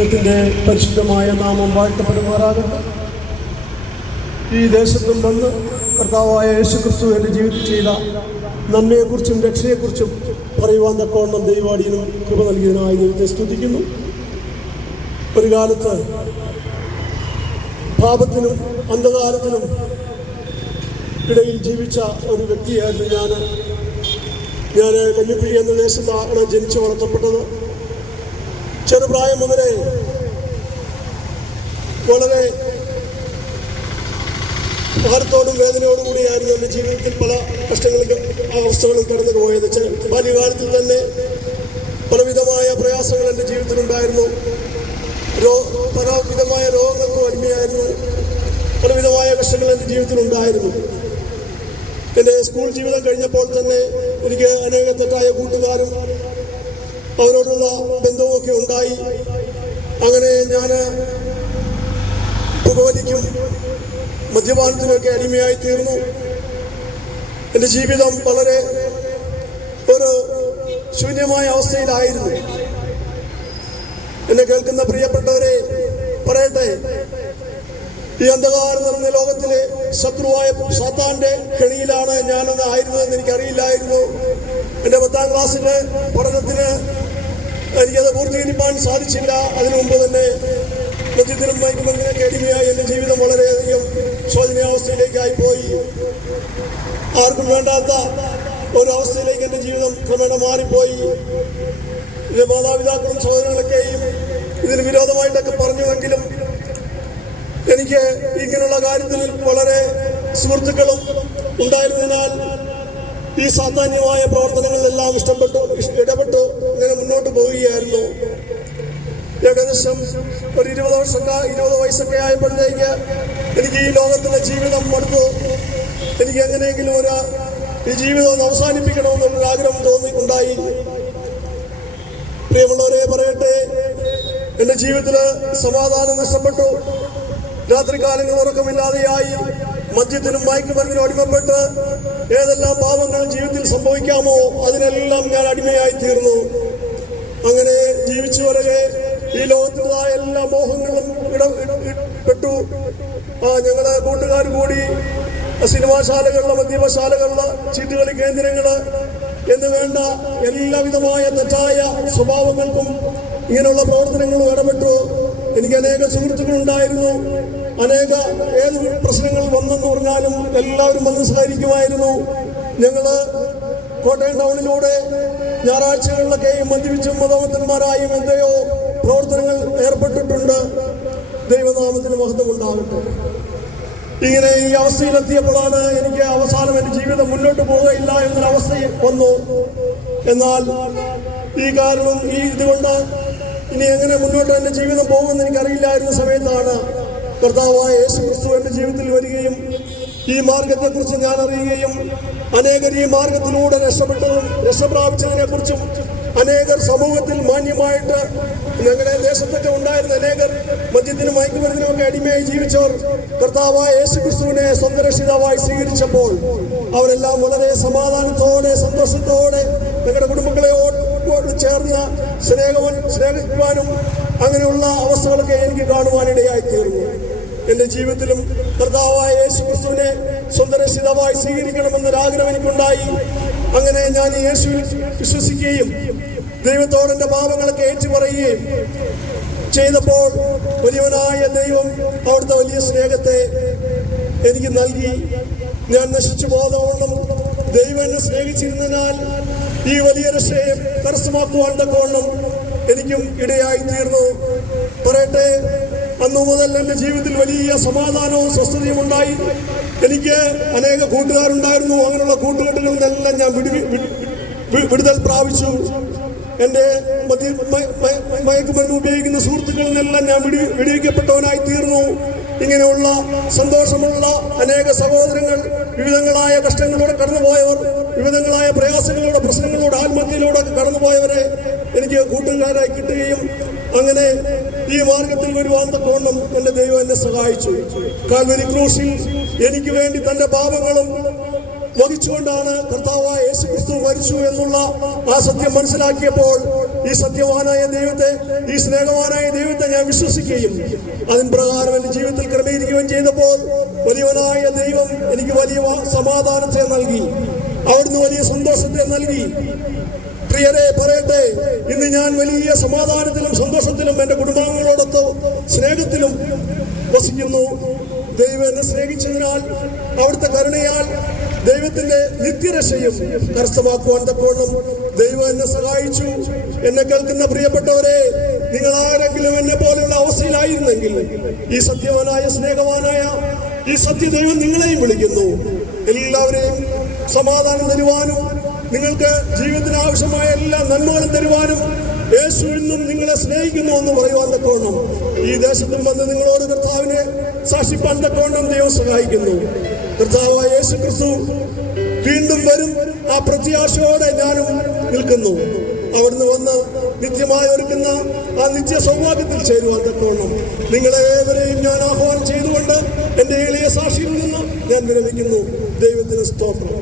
ദൈവത്തിൻ്റെ പരിശുദ്ധമായ നാമം വാഴ്ത്തപ്പെടുമാറാകട്ടെ. ഈ ദേശത്തും വന്ന് കർത്താവായ യേശുക്രിസ്തു എൻ്റെ ജീവിതത്തിൽ ചെയ്ത നന്മയെക്കുറിച്ചും രക്ഷയെക്കുറിച്ചും പറയുവാൻ തക്കവണ്ണം ദൈവാടിയനും കൃപ നൽകിയതിനായി ദൈവത്തെ സ്തുതിക്കുന്നു. ഒരു കാലത്ത് പാപത്തിനും അന്ധകാരത്തിനും ഇടയിൽ ജീവിച്ച ഒരു വ്യക്തിയായിരുന്നു ഞാൻ. കല്ലുക്കുഴി എന്ന ദേശത്താണ് ജനിച്ചു വളർത്തപ്പെട്ടത്. ചെറുപ്രായം മുതലേ വളരെ ഭാരത്തോടും വേദനയോടും കൂടിയായിരുന്നു എൻ്റെ ജീവിതത്തിൽ പല കഷ്ടങ്ങളും അവസ്ഥകളും കടന്നു പോയത്. ബാല്യകാലത്തിൽ തന്നെ പലവിധമായ പ്രയാസങ്ങൾ എൻ്റെ ജീവിതത്തിലുണ്ടായിരുന്നു. പലവിധമായ രോഗങ്ങൾക്കും അടിമയായിരുന്നു. പലവിധമായ കഷ്ടങ്ങൾ എൻ്റെ ജീവിതത്തിലുണ്ടായിരുന്നു. എൻ്റെ സ്കൂൾ ജീവിതം കഴിഞ്ഞപ്പോൾ തന്നെ എനിക്ക് അനേക തെറ്റായ കൂട്ടുകാരും അവരോടുള്ള ബന്ധവുമൊക്കെ ഉണ്ടായി. അങ്ങനെ ഞാൻ പുകവലിക്കും മദ്യപാനത്തിനൊക്കെ അടിമയായി തീർന്നു. എൻ്റെ ജീവിതം വളരെ ഒരു ശൂന്യമായ അവസ്ഥയിലായിരുന്നു. എന്നെ കേൾക്കുന്ന പ്രിയപ്പെട്ടവരെ പറയട്ടെ, ഈ അന്ധകാരം നിറഞ്ഞ ലോകത്തിലെ ശത്രുവായ സാത്താന്റെ കെണിയിലാണ് ഞാനന്ന് ആയിരുന്നതെന്ന് എനിക്കറിയില്ലായിരുന്നു. എൻ്റെ 10ാം ക്ലാസ്സിലെ പഠനത്തിന് എനിക്കത് പൂർത്തീകരിക്കാൻ സാധിച്ചില്ല. അതിനു മുമ്പ് തന്നെ മദ്യത്തിനും മയക്കുമരുന്നിനൊക്കെ അടിമയായി എൻ്റെ ജീവിതം വളരെയധികം ശോചനീയാവസ്ഥയിലേക്കായി പോയി. ആർക്കും വേണ്ടാത്ത ഒരവസ്ഥയിലേക്ക് എൻ്റെ ജീവിതം ക്രമേണ മാറിപ്പോയി. എൻ്റെ മാതാപിതാക്കളും സഹോദരങ്ങളൊക്കെയും ഇതിന് വിരോധമായിട്ടൊക്കെ പറഞ്ഞുവെങ്കിലും എനിക്ക് ഇങ്ങനെയുള്ള കാര്യത്തിൽ വളരെ സുഹൃത്തുക്കളും ഉണ്ടായിരുന്നതിനാൽ ഈ സാധാന്യമായ പ്രവർത്തനങ്ങളിലെല്ലാം ഇടപെട്ട് ഇങ്ങനെ മുന്നോട്ട് പോവുകയായിരുന്നു. ഏകദേശം ഒരു 20 വയസ്സൊക്കെ ആയപ്പോഴത്തേക്ക് എനിക്ക് ഈ ലോകത്തിലെ ജീവിതം മടുത്തു. എനിക്ക് എങ്ങനെയെങ്കിലും ഈ ജീവിതം ഒന്ന് അവസാനിപ്പിക്കണമെന്നുള്ളൊരു ആഗ്രഹം ഉണ്ടായി. പ്രിയമുള്ളവരെ പറയട്ടെ, എൻ്റെ ജീവിതത്തിൽ സമാധാനം നഷ്ടപ്പെട്ടു. രാത്രികാലങ്ങൾ ഉറക്കമില്ലാതെയായി മദ്യത്തിനും മയക്കുമരുന്നിനും അടിമപ്പെട്ട് ഏതെല്ലാം പാപങ്ങൾ ജീവിതത്തിൽ സംഭവിക്കാമോ അതിനെല്ലാം ഞാൻ അടിമയായി തീർന്നു. അങ്ങനെ ജീവിച്ചു വരവെ ഈ ലോകത്തിൻ്റെതായ എല്ലാ മോഹങ്ങളും ഇടപെട്ടു. ഞങ്ങള് കൂട്ടുകാർ കൂടി സിനിമാശാലകളിലെ മദ്യപശാലകളിലെ ചീട്ടുകളി കേന്ദ്രങ്ങള് എന്ന് വേണ്ട എല്ലാവിധമായ തെറ്റായ സ്വഭാവങ്ങൾക്കും ഇങ്ങനെയുള്ള പ്രവർത്തനങ്ങളും ഇടപെട്ടു. എനിക്ക് അനേക സുഹൃത്തുക്കളുണ്ടായിരുന്നു. ഏത് പ്രശ്നങ്ങൾ വന്നെന്ന് പറഞ്ഞാലും എല്ലാവരും വന്ന് സഹകരിക്കുമായിരുന്നു. ഞങ്ങള് കോട്ടയം ടൗണിലൂടെ ഞായറാഴ്ചകളിലൊക്കെയും മദ്യപിച്ചും മതോമത്തന്മാരായും എന്തെയോ പ്രവർത്തനങ്ങൾ ഏർപ്പെട്ടിട്ടുണ്ട്. ദൈവനാമത്തിന് മഹത്വമുണ്ടാകട്ടെ. ഇങ്ങനെ ഈ അവസ്ഥയിലെത്തിയപ്പോഴാണ് എനിക്ക് അവസാനം എൻ്റെ ജീവിതം മുന്നോട്ട് പോവുകയില്ല എന്നൊരവസ്ഥ വന്നു. എന്നാൽ ഈ കാരണം ഇതുകൊണ്ട് ഇനി എങ്ങനെ മുന്നോട്ട് എൻ്റെ ജീവിതം പോകുമെന്ന് എനിക്കറിയില്ലായിരുന്ന സമയത്താണ് കർത്താവായ യേശുക്രിസ്തു എൻ്റെ ജീവിതത്തിൽ വരികയും ഈ മാർഗത്തെക്കുറിച്ച് ഞാൻ അറിയുകയും അനേകർ ഈ മാർഗത്തിലൂടെ രക്ഷ പ്രാപിച്ചതിനെ കുറിച്ചും അനേകർ സമൂഹത്തിൽ മാന്യമായിട്ട് ഞങ്ങളുടെ ദേശത്തൊക്കെ ഉണ്ടായിരുന്ന അനേകർ മദ്യത്തിനും മയക്കുമരുന്നിനുമൊക്കെ അടിമയായി ജീവിച്ചവർ കർത്താവായ യേശുക്രിസ്തുവിനെ സ്വന്തം രക്ഷിതാവായി സ്വീകരിച്ചപ്പോൾ അവരെല്ലാം വളരെ സമാധാനത്തോടെ സന്തോഷത്തോടെ ഞങ്ങളുടെ കുടുംബങ്ങളെയോട് ചേർന്ന് സ്നേഹിക്കുവാനും അങ്ങനെയുള്ള അവസ്ഥകളൊക്കെ എനിക്ക് കാണുവാനിടയായി തീർന്നു. എൻ്റെ ജീവിതത്തിലും കർത്താവായ യേശുക്രിസ്തുവിനെ സ്വന്തം രക്ഷിതാവായി സ്വീകരിക്കണമെന്നൊരാഗ്രഹം എനിക്കുണ്ടായി. അങ്ങനെ ഞാൻ യേശുവിൽ വിശ്വസിക്കുകയും ദൈവത്തോട് എൻ്റെ പാപങ്ങളൊക്കെ ഏറ്റുപറയുകയും ചെയ്തപ്പോൾ വലിയവനായ ദൈവം അവിടുത്തെ വലിയ സ്നേഹത്തെ എനിക്ക് നൽകി. ഞാൻ നശിച്ചു പോകവണ്ണം ദൈവം എന്നെ സ്നേഹിച്ചിരുന്നതിനാൽ ഈ വലിയ രക്ഷയെ കരസ്ഥമാക്കുവാൻ തക്കവണ്ണം എനിക്കും ഇടയായി തീർന്നു. പറയട്ടെ, അന്നു മുതൽ എൻ്റെ ജീവിതത്തിൽ വലിയ സമാധാനവും സ്വസ്ഥതയും ഉണ്ടായി. എനിക്ക് അനേക കൂട്ടുകാരുണ്ടായിരുന്നു. അങ്ങനെയുള്ള കൂട്ടുകെട്ടുകളിൽ നിന്നെല്ലാം ഞാൻ വിടുതൽ പ്രാപിച്ചു. എൻ്റെ മയക്കുമരുന്ന് ഉപയോഗിക്കുന്ന സുഹൃത്തുക്കളിൽ നിന്നെല്ലാം ഞാൻ വിടുവിക്കപ്പെട്ടവനായി തീർന്നു. ഇങ്ങനെയുള്ള സന്തോഷമുള്ള അനേക സഹോദരങ്ങൾ വിവിധങ്ങളായ കഷ്ടങ്ങളിലൂടെ കടന്നുപോയവർ, വിവിധങ്ങളായ പ്രയാസങ്ങളിലൂടെ, പ്രശ്നങ്ങളിലൂടെ, ആത്മഹത്യയിലൂടെ കടന്നുപോയവരെ എനിക്ക് കൂട്ടുകാരായി കിട്ടുകയും അങ്ങനെ ഈ മാർഗത്തിൽ വരുവാൻ തക്കവണ്ണം എൻ്റെ ദൈവം എന്നെ സഹായിച്ചു. കാൽവരി ക്രൂശിൽ എനിക്ക് വേണ്ടി തന്റെ പാപങ്ങളും വഹിച്ചുകൊണ്ടാണ് കർത്താവായ യേശുക്രിസ്തു മരിച്ചു എന്നുള്ള ആ സത്യം മനസ്സിലാക്കിയപ്പോൾ ഈ സത്യവാനായ ദൈവത്തെ, ഈ സ്നേഹവാനായ ദൈവത്തെ ഞാൻ വിശ്വസിക്കുകയും അതിന് പ്രകാരം എന്റെ ജീവിതത്തിൽ ക്രമീകരിക്കുകയും ചെയ്തപ്പോൾ വലിയവനായ ദൈവം എനിക്ക് വലിയ സമാധാനത്തെ നൽകി, അവിടുന്ന് വലിയ സന്തോഷത്തെ നൽകി. പ്രിയരെ, പറയട്ടെ, ഇന്ന് ഞാൻ വലിയ സമാധാനത്തിലും സന്തോഷത്തിലും എന്റെ കുടുംബാംഗങ്ങളോടൊത്ത് സ്നേഹത്തിലും വസിക്കുന്നു. ദൈവം എന്നെ സ്നേഹിച്ചതിനാൽ, അവിടുത്തെ കരുണയാൽ ദൈവത്തിന്റെ നിത്യരക്ഷയും കരസ്ഥമാക്കുവാൻ തക്കവണ്ണം ദൈവം എന്നെ സഹായിച്ചു. എന്നെ കേൾക്കുന്ന പ്രിയപ്പെട്ടവരെ, നിങ്ങൾ ആരെങ്കിലും എന്നെ പോലെയുള്ള അവസ്ഥയിലായിരുന്നെങ്കിൽ ഈ സത്യവാനായ സ്നേഹവാനായ ഈ സത്യദൈവം നിങ്ങളെയും വിളിക്കുന്നു. എല്ലാവരെയും സമാധാനം തരുവാനും നിങ്ങൾക്ക് ജീവിതത്തിന് ആവശ്യമായ എല്ലാ നന്മകളും തരുവാനും യേശു ഇന്നും നിങ്ങളെ സ്നേഹിക്കുന്നു എന്ന് പറയുവാൻ തക്കവണ്ണം ഈ ദേശത്തും വന്ന് നിങ്ങളോട് കർത്താവിനെ സാക്ഷിപ്പാൻ തക്കവണ്ണം ദൈവം സഹായിക്കുന്നു. കർത്താവായ യേശു ക്രിസ്തു വീണ്ടും വരും. ആ പ്രത്യാശയോടെ ഞാനും നിൽക്കുന്നു. അവിടുന്ന് വന്ന് നിത്യമായി ഒരുക്കുന്ന ആ നിത്യ സൗഭാഗ്യത്തിൽ ചേരുവാൻ തക്കവണ്ണം നിങ്ങളേവരെയും ഞാൻ ആഹ്വാനം ചെയ്തുകൊണ്ട് എന്റെ എളിയ സാക്ഷിയിൽ നിന്ന് ഞാൻ വിരമിക്കുന്നു. ദൈവത്തിന് സ്തോത്രം.